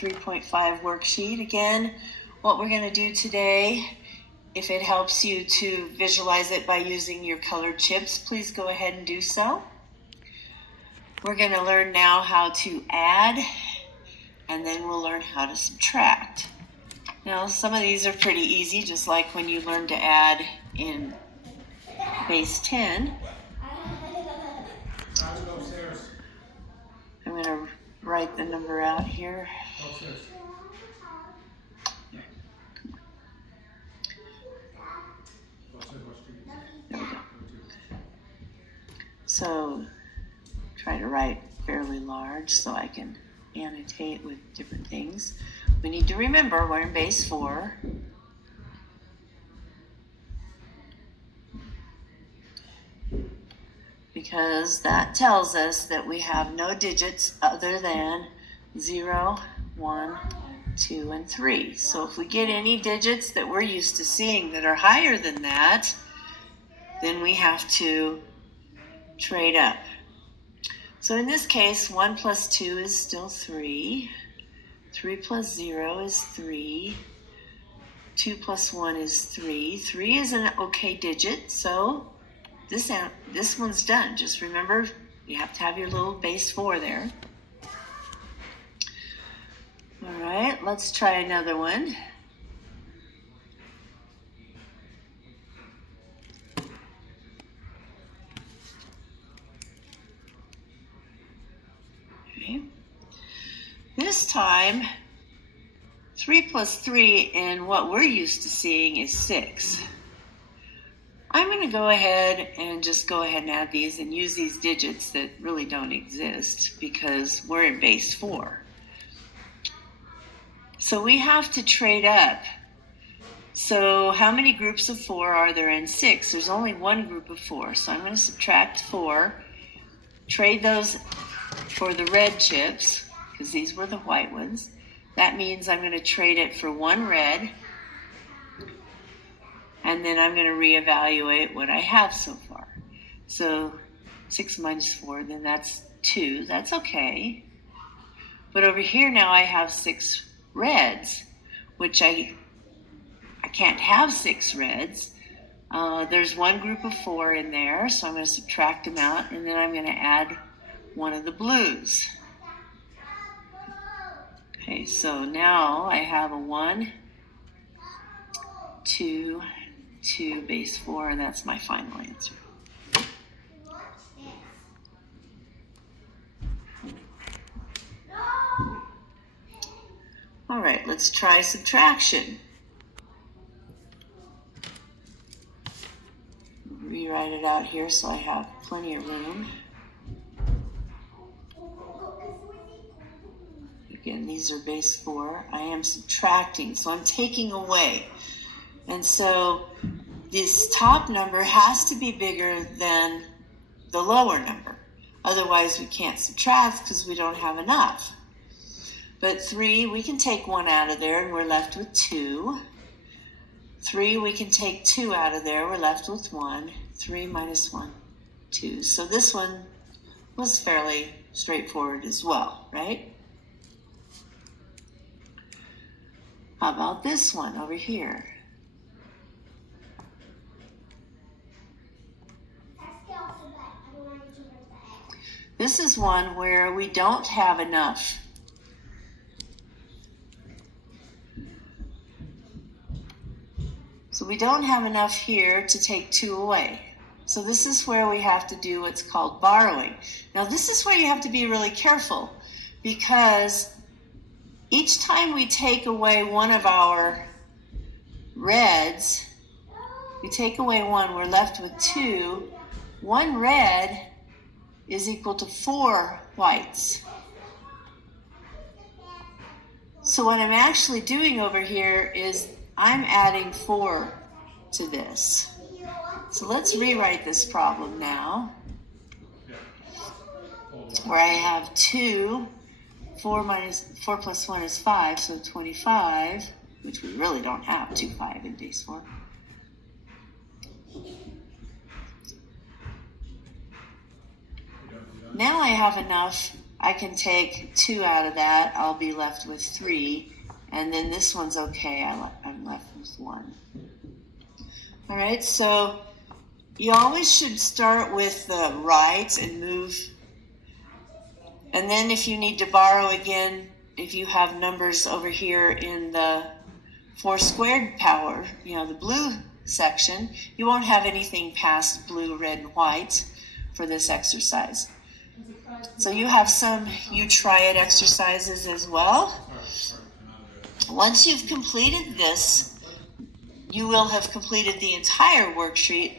3.5 worksheet. Again, what we're going to do today, if it helps you to visualize it by using your colored chips, please go ahead and do so. We're going to learn now how to add, and then we'll learn how to subtract. Now, some of these are pretty easy, just like when you learn to add in base 10. I'm going to write the number out here. There we go. So try to write fairly large so I can annotate with different things. We need to remember we're in base 4. Because that tells us that we have no digits other than 0, 1, 2, and 3. So if we get any digits that we're used to seeing that are higher than that, then we have to trade up. So in this case, 1 plus 2 is still 3. 3 plus 0 is 3. 2 plus 1 is 3. 3 is an okay digit, so this one's done. Just remember, you have to have your little base 4 there. All right, let's try another one. Okay. This time, 3 plus 3 in what we're used to seeing is 6. I'm going to go ahead and add these and use these digits that really don't exist because we're in base 4. So we have to trade up. So how many groups of 4 are there in 6? There's only one group of 4. So I'm going to subtract 4, trade those for the red chips because these were the white ones. That means I'm going to trade it for 1 red. And then I'm going to reevaluate what I have so far. So 6 minus 4, then that's 2. That's okay. But over here now I have 6 reds, which I can't have 6 reds. There's one group of 4 in there, so I'm going to subtract them out, and then I'm going to add one of the blues. Okay, so now I have a 1, 2, 2, base 4, and that's my final answer. All right, let's try subtraction. Rewrite it out here so I have plenty of room. Again, these are base 4. I am subtracting, so I'm taking away. And so this top number has to be bigger than the lower number. Otherwise, we can't subtract because we don't have enough. But 3, we can take 1 out of there and we're left with 2. 3, we can take 2 out of there. We're left with 1. 3 minus 1, 2. So this one was fairly straightforward as well, right? How about this one over here? This is one where we don't have enough. So we don't have enough here to take 2 away. So this is where we have to do what's called borrowing. Now this is where you have to be really careful because each time we take away one of our reds, we take away 1, we're left with 2. 1 red is equal to 4 whites. So what I'm actually doing over here is I'm adding 4 to this. So let's rewrite this problem now, where I have 2, 4 plus 1 is 5, so 25, which we really don't have 2, 5 in base 4. Now I have enough I can take 2 out of that. I'll be left with 3. And then this one's okay. I'm left with 1. All right, so you always should start with the right and move. And then if you need to borrow again, if you have numbers over here in the 4 squared power, the blue section, you won't have anything past blue, red, and white for this exercise. So you have some U-triad exercises as well. Once you've completed this, you will have completed the entire worksheet